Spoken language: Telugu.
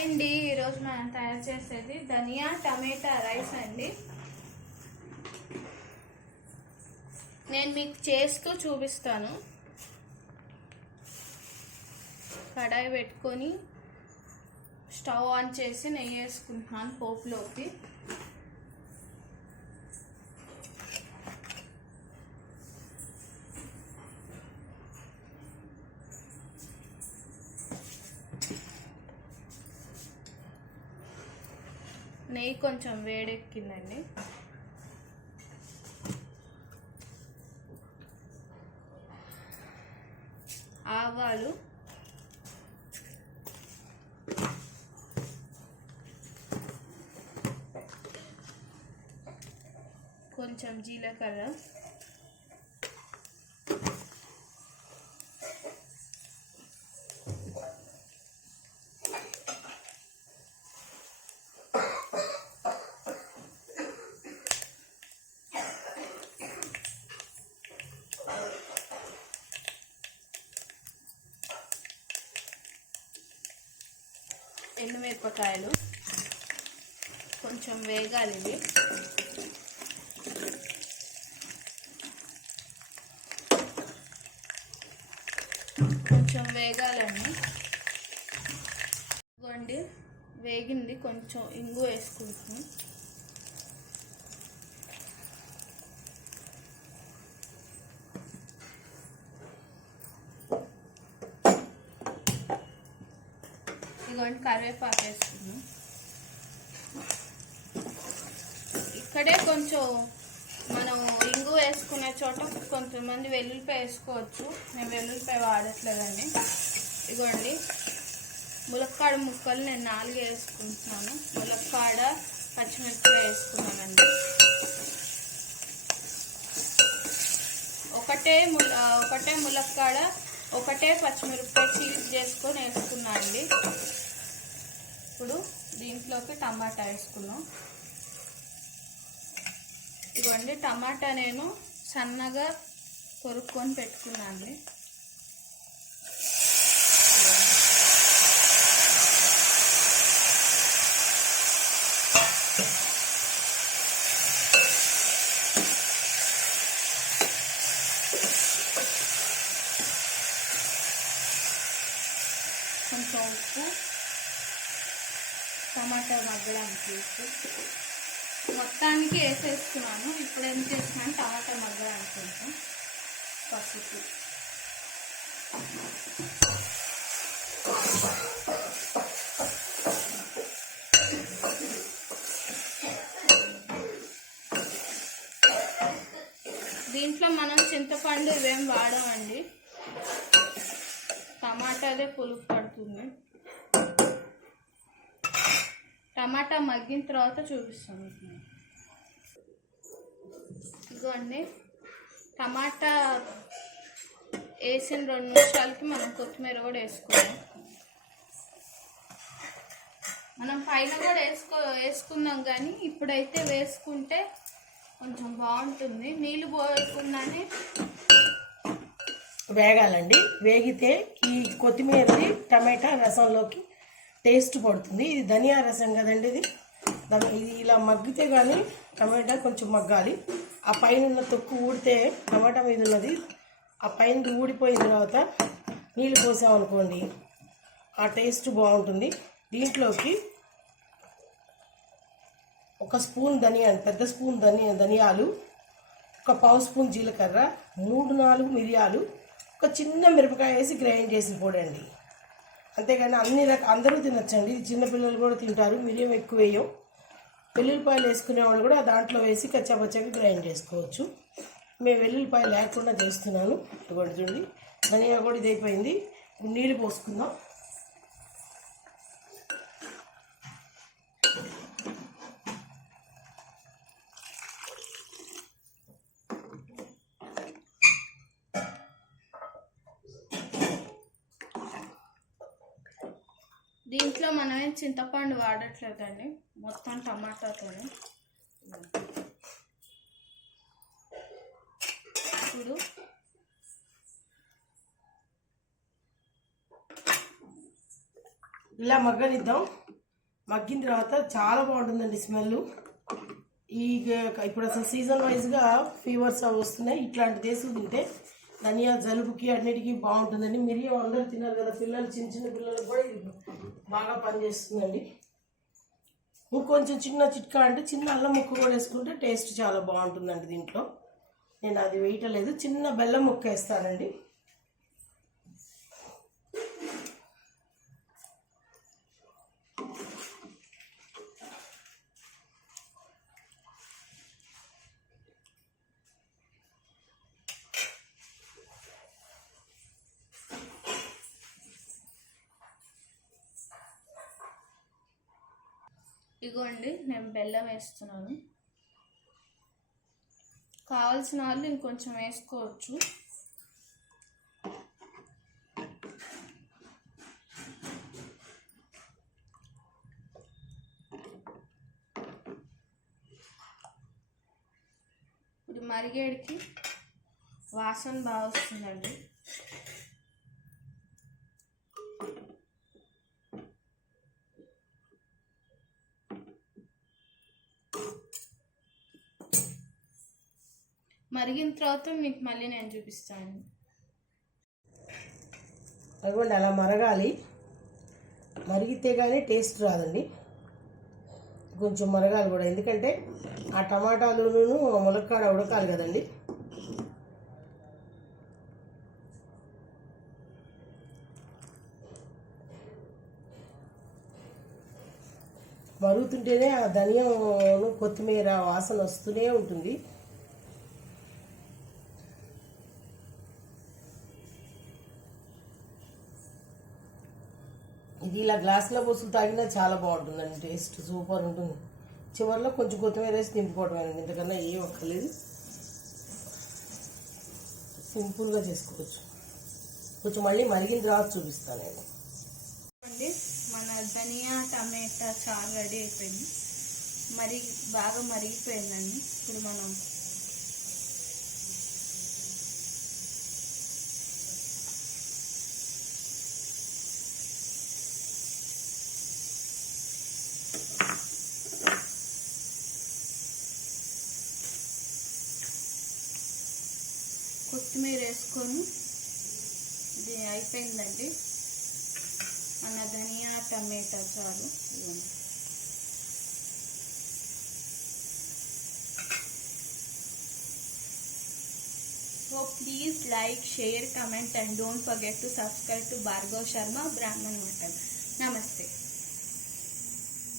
హాయ్ అండి, ఈరోజు మనం తయారు చేసేది ధనియా టమాటా రైస్ అండి. నేను మీకు చేస్తూ చూపిస్తాను. కడాయి పెట్టుకొని స్టవ్ ఆన్ చేసి నెయ్యి వేసుకుంటున్నాను పోపులోకి. నెయ్యి కొంచెం వేడెక్కిందండి. ఆవాలు, కొంచెం జీలకర్ర, ఎండుమిరపకాయలు కొంచెం వేగాలి. ఇది కొంచెం వేగాలండి. ఇదిగోండి వేగింది. కొంచెం ఇంగు వేసుకుంటున్నాం. ఇదిగోండి కరివేపాకు వేసుకున్నాం. ఇక్కడే కొంచెం మనం ఇంగు వేసుకునే చోట కొంతమంది వెల్లుల్లిపాయ వేసుకోవచ్చు. నేను వెల్లుల్లిపాయ వాడట్లేదండి. ఇదిగోండి ములక్కాడ ముక్కలు నేను 4 వేసుకుంటున్నాను. ములక్కాడ, పచ్చిమిరపకాయ వేసుకున్నానండి. ఒకటే ములక్కాడ, ఒకటే పచ్చిమిరపకాయ చీజ్ చేసుకొని వేసుకున్నా అండి. ఇప్పుడు దీంట్లోకి టమాటా వేసుకున్నాం. ఇదిగోండి టమాటా నేను సన్నగా కొరుక్కొని పెట్టుకున్నాను. కొంచెం ఉప్పు, టమాటా మగ్గడానికి మొత్తానికి వేసేస్తున్నాను. ఇప్పుడు ఏం చేస్తున్నాను, టమాటా మగ్గడానికి కొంచెం పసుపు, దీంట్లో మనం చింతపండు ఇవేం వాడమండి. టమాటాలే పులుపు పడుతుంది. టమాటా మగ్గిన తర్వాత చూపిస్తాను. ఇదిగోండి టమాటా వేసిన 2 నిమిషాలకి మనం కొత్తిమీర కూడా వేసుకుందాం. మనం పైన కూడా వేసుకుందాం కానీ ఇప్పుడైతే వేసుకుంటే కొంచెం బాగుంటుంది. నీళ్ళు పోయకుండానే వేగాలండి. వేగితే ఈ కొత్తిమీరది టమాటా రసంలోకి టేస్ట్ పడుతుంది. ఇది ధనియా రసం కదండి. ఇది ఇలా మగ్గితే కానీ టమాటా కొంచెం మగ్గాలి. ఆ పైన ఉన్న తొక్కు ఊడితే టమాటా మీద ఉన్నది ఆ పైన ఊడిపోయిన తర్వాత నీళ్ళు పోసామనుకోండి ఆ టేస్ట్ బాగుంటుంది. దీంట్లోకి 1 స్పూన్ పెద్ద స్పూన్ ధనియాలు, 1 పావు స్పూన్ జీలకర్ర, 3-4 మిరియాలు, ఒక చిన్న మిరపకాయ వేసి గ్రైండ్ చేసి పోడండి. అంతేగాని అందరూ తినచ్చండి. చిన్నపిల్లలు కూడా తింటారు. మిరియం ఎక్కువ వేయం. వెల్లుల్లిపాయలు వేసుకునే వాళ్ళు కూడా దాంట్లో వేసి కచ్చాపచ్చాగా గ్రైండ్ చేసుకోవచ్చు. మేము వెల్లుల్లిపాయ లేకుండా చేస్తున్నాను. ఇదిగోండి చూడండి ధనియా కూడా ఇది అయిపోయింది. నీళ్ళు పోసుకుందాం. దీంట్లో మనమేం చింతపండు వాడట్లేదండి, మొత్తం టమాటాతోనే. ఇప్పుడు ఇలా మగ్గనిద్దాం. మగ్గిన తర్వాత చాలా బాగుంటుందండి స్మెల్. ఈ ఇప్పుడు అసలు సీజన్ వైజ్గా ఫీవర్స్ అవి వస్తున్నాయి. ఇట్లాంటి దేశం తింటే ధనియా జలుబుకి అన్నిటికీ బాగుంటుందండి. మిరియం అందరూ తిన్నారు కదా, పిల్లలు చిన్న చిన్న పిల్లలకు కూడా ఇది బాగా పనిచేస్తుందండి. ఇంకొంచెం చిన్న చిట్కా అంటే చిన్న అల్లం ముక్క కూడా వేసుకుంటే టేస్ట్ చాలా బాగుంటుందండి. దీంట్లో నేను అది వేయటలేదు, చిన్న బెల్లం ముక్క వేస్తానండి. ఇగోండి నేను బెల్లం వేస్తున్నాను. కావాల్సిన వాళ్ళు ఇంకొంచెం వేసుకోవచ్చు. ఇప్పుడు మరిగేడికి వాసన బాగా వస్తుందండి. మరిగిన తర్వాత మీకు మళ్ళీ నేను చూపిస్తాను. అదిగోండి అలా మరగాలి. మరిగితే కానీ టేస్ట్ రాదండి. కొంచెం మరగాలి కూడా, ఎందుకంటే ఆ టమాటాలును ములక్కాడ ఉడకాలి కదండి. మరుగుతుంటేనే ఆ ధనియం కొత్తిమీర వాసన వస్తూనే ఉంటుంది. ఇది ఇలా గ్లాసులో పోసులు తాగినా చాలా బాగుంటుందండి. టేస్ట్ సూపర్ ఉంటుంది. చివరిలో కొంచెం కొత్తిమీర వేసి దింపుకోవటమేనండి, ఇంతకన్నా ఏం ఒక్కలేదు. సింపుల్గా చేసుకోవచ్చు. కొంచెం మళ్ళీ మరిగిన తర్వాత చూపిస్తాను నేను. మన ధనియా టమాటా చారు రెడీ అయిపోయింది. బాగా మరిగిపోయిందండి. ఇప్పుడు మనం కొత్తిమీర వేసుకొని ఇది అయిపోయిందండి మన ధనియా టమాటా చారు. So please like, share, comment and don't forget to subscribe to Bhargav Sharma Brahman Mutton. Namaste.